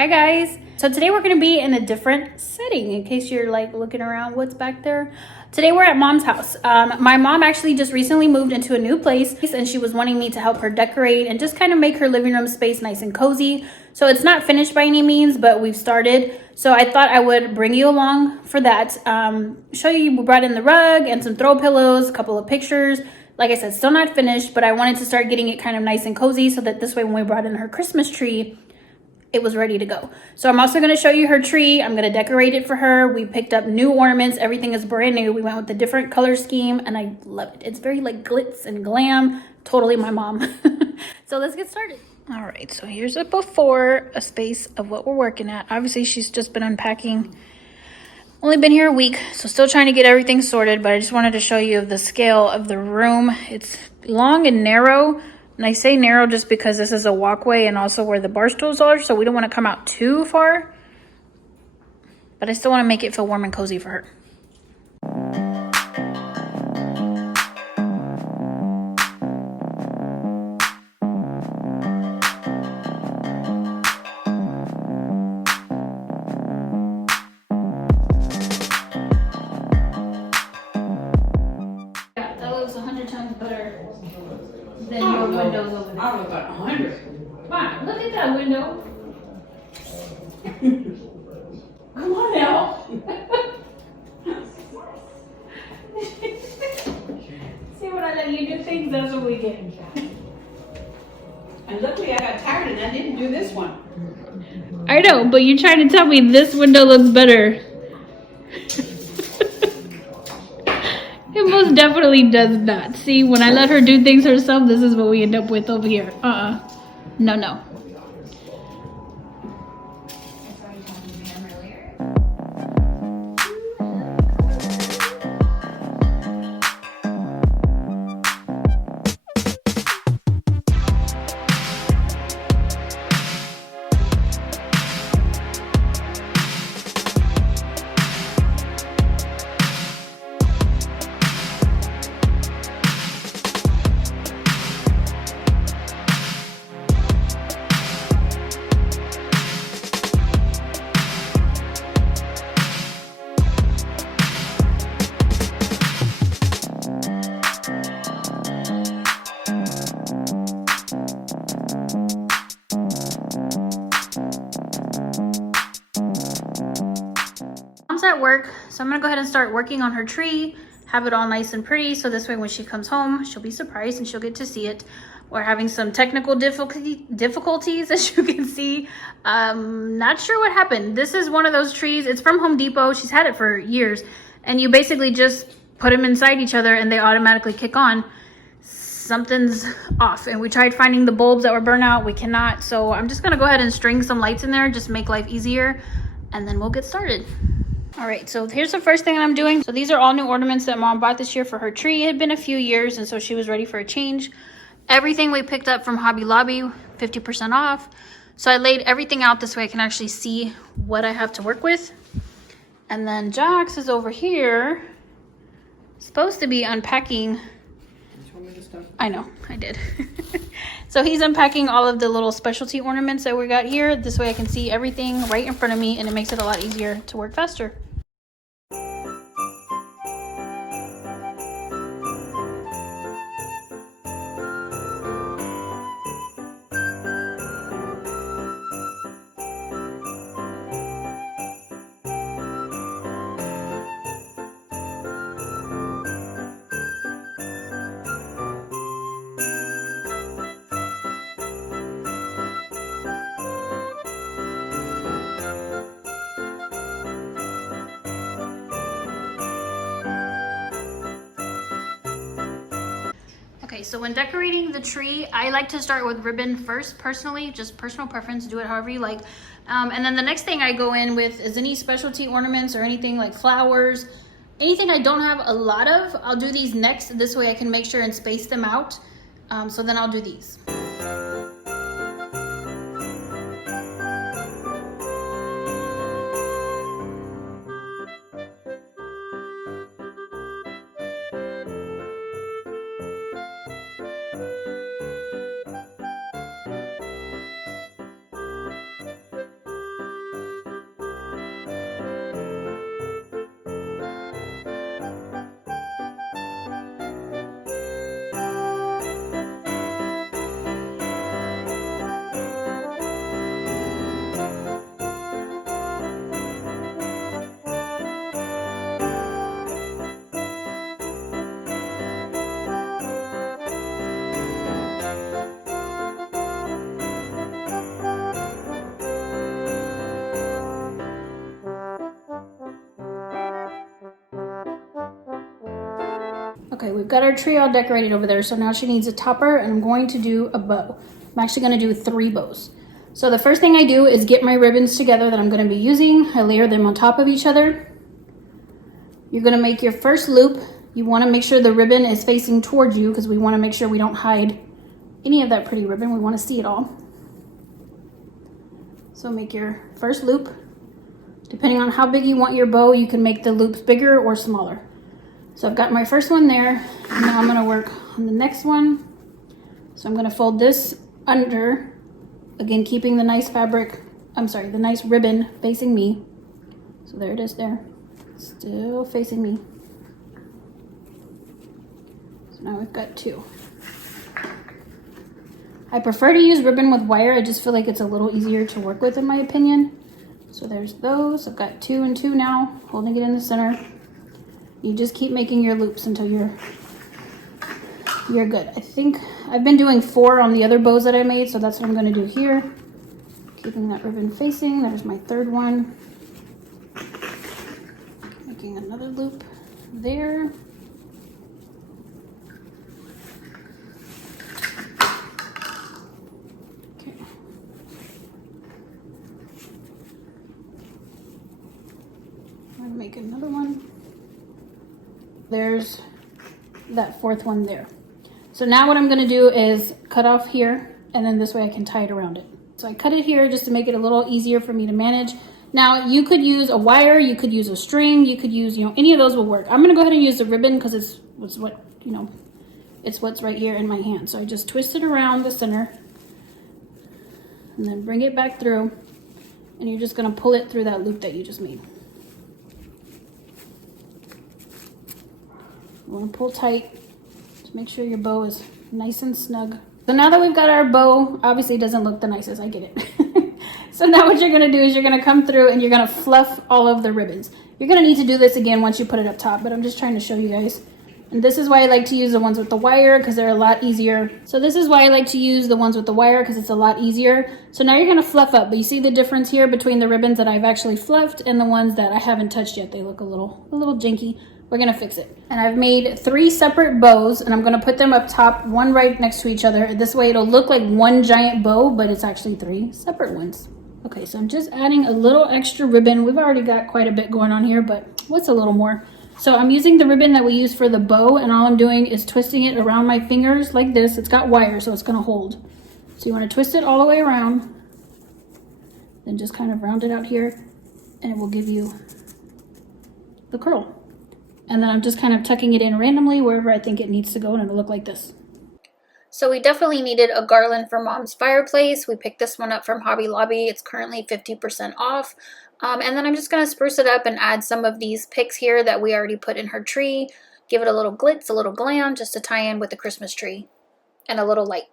Hi guys. So today we're going to be in a different setting in case you're like looking around what's back there. Today we're at mom's house. My mom actually just recently moved into a new place and she was wanting me to help her decorate and just kind of make her living room space nice and cozy. So it's not finished by any means, but we've started. So I thought I would bring you along for that. Show you, we brought in the rug and some throw pillows, a couple of pictures. Like I said, still not finished, but I wanted to start getting it kind of nice and cozy so that this way when we brought in her Christmas tree, it was ready to go. So I'm also going to show you her tree. I'm going to decorate it for her. We picked up new ornaments. Everything is brand new. We went with a different color scheme and I love it. It's very like glitz and glam. Totally my mom. So let's get started. All right, so here's a before, a space of what we're working at. Obviously she's just been unpacking. Only been here a week, so still trying to get everything sorted, but I just wanted to show you the scale of the room. It's long and narrow. And I say narrow just because this is a walkway and also where the bar stools are, so we don't want to come out too far. But I still want to make it feel warm and cozy for her. Yeah, that looks 100 times better than your windows over there. I look like 100. Come on, look at that window. Come on now. See, when I let you do things, that's what we get. And luckily I got tired and I didn't do this one. I know, but you're trying to tell me this window looks better. It most definitely does not. See, when I let her do things herself, this is what we end up with over here. No, no. Mom's at work, so I'm gonna go ahead and start working on her tree, have it all nice and pretty, so this way when she comes home, she'll be surprised and she'll get to see it. We're having some technical difficulties, as you can see. Not sure what happened. This is one of those trees. It's from Home Depot. She's had it for years, and you basically just put them inside each other and they automatically kick on. Something's off, and we tried finding the bulbs that were burnt out. We cannot, so I'm just gonna go ahead and string some lights in there, just make life easier, and then we'll get started. All right, so here's the first thing that I'm doing. So these are all new ornaments that mom bought this year for her tree. It had been a few years, and so she was ready for a change. Everything we picked up from Hobby Lobby, 50% off. So I laid everything out this way I can actually see what I have to work with. And then Jax is over here, supposed to be unpacking. I know, I did. So he's unpacking all of the little specialty ornaments that we got here. This way I can see everything right in front of me and it makes it a lot easier to work faster. Okay, so when decorating the tree, I like to start with ribbon first, personally, just personal preference, do it however you like. And then the next thing I go in with is any specialty ornaments or anything like flowers. Anything I don't have a lot of, I'll do these next. This way I can make sure and space them out. So then I'll do these. Okay, we've got our tree all decorated over there. So now she needs a topper, and I'm going to do a bow. I'm actually going to do 3 bows. So the first thing I do is get my ribbons together that I'm going to be using. I layer them on top of each other. You're going to make your first loop. You want to make sure the ribbon is facing towards you because we want to make sure we don't hide any of that pretty ribbon. We want to see it all. So make your first loop. Depending on how big you want your bow, you can make the loops bigger or smaller. So I've got my first one there, and now I'm going to work on the next one. So I'm going to fold this under, again keeping the nice fabric, the nice ribbon facing me. So there it is there, still facing me. So now we've got 2. I prefer to use ribbon with wire. I just feel like it's a little easier to work with in my opinion. So there's those. I've got 2 and 2 now, holding it in the center. You just keep making your loops until you're good. I think I've been doing 4 on the other bows that I made, so that's what I'm going to do here. Keeping that ribbon facing. There's my 3rd one. Making another loop there. Okay. I'm going to make another one. There's that 4th one there. So now what I'm going to do is cut off here, and then this way I can tie it around it. So I cut it here just to make it a little easier for me to manage. Now you could use a wire, you could use a string, you could use, any of those will work. I'm going to go ahead and use the ribbon because it's what's right here in my hand. So I just twist it around the center and then bring it back through, and you're just going to pull it through that loop that you just made. You want to pull tight to make sure your bow is nice and snug. So now that we've got our bow, obviously it doesn't look the nicest, I get it. So now what you're going to do is you're going to come through and you're going to fluff all of the ribbons. You're going to need to do this again once you put it up top, but I'm just trying to show you guys. And this is why I like to use the ones with the wire because they're a lot easier. So this is why I like to use the ones with the wire because it's a lot easier. So now you're going to fluff up, but you see the difference here between the ribbons that I've actually fluffed and the ones that I haven't touched yet. They look a little janky. We're going to fix it. And I've made 3 separate bows, and I'm going to put them up top, one right next to each other. This way it'll look like one giant bow, but it's actually 3 separate ones. Okay, so I'm just adding a little extra ribbon. We've already got quite a bit going on here, but what's a little more? So I'm using the ribbon that we use for the bow, and all I'm doing is twisting it around my fingers like this. It's got wire, so it's going to hold. So you want to twist it all the way around, then just kind of round it out here, and it will give you the curl. And then I'm just kind of tucking it in randomly wherever I think it needs to go, and it'll look like this. So we definitely needed a garland for Mom's fireplace. We picked this one up from Hobby Lobby. It's currently 50% off. And then I'm just going to spruce it up and add some of these picks here that we already put in her tree. Give it a little glitz, a little glam, just to tie in with the Christmas tree. And a little light.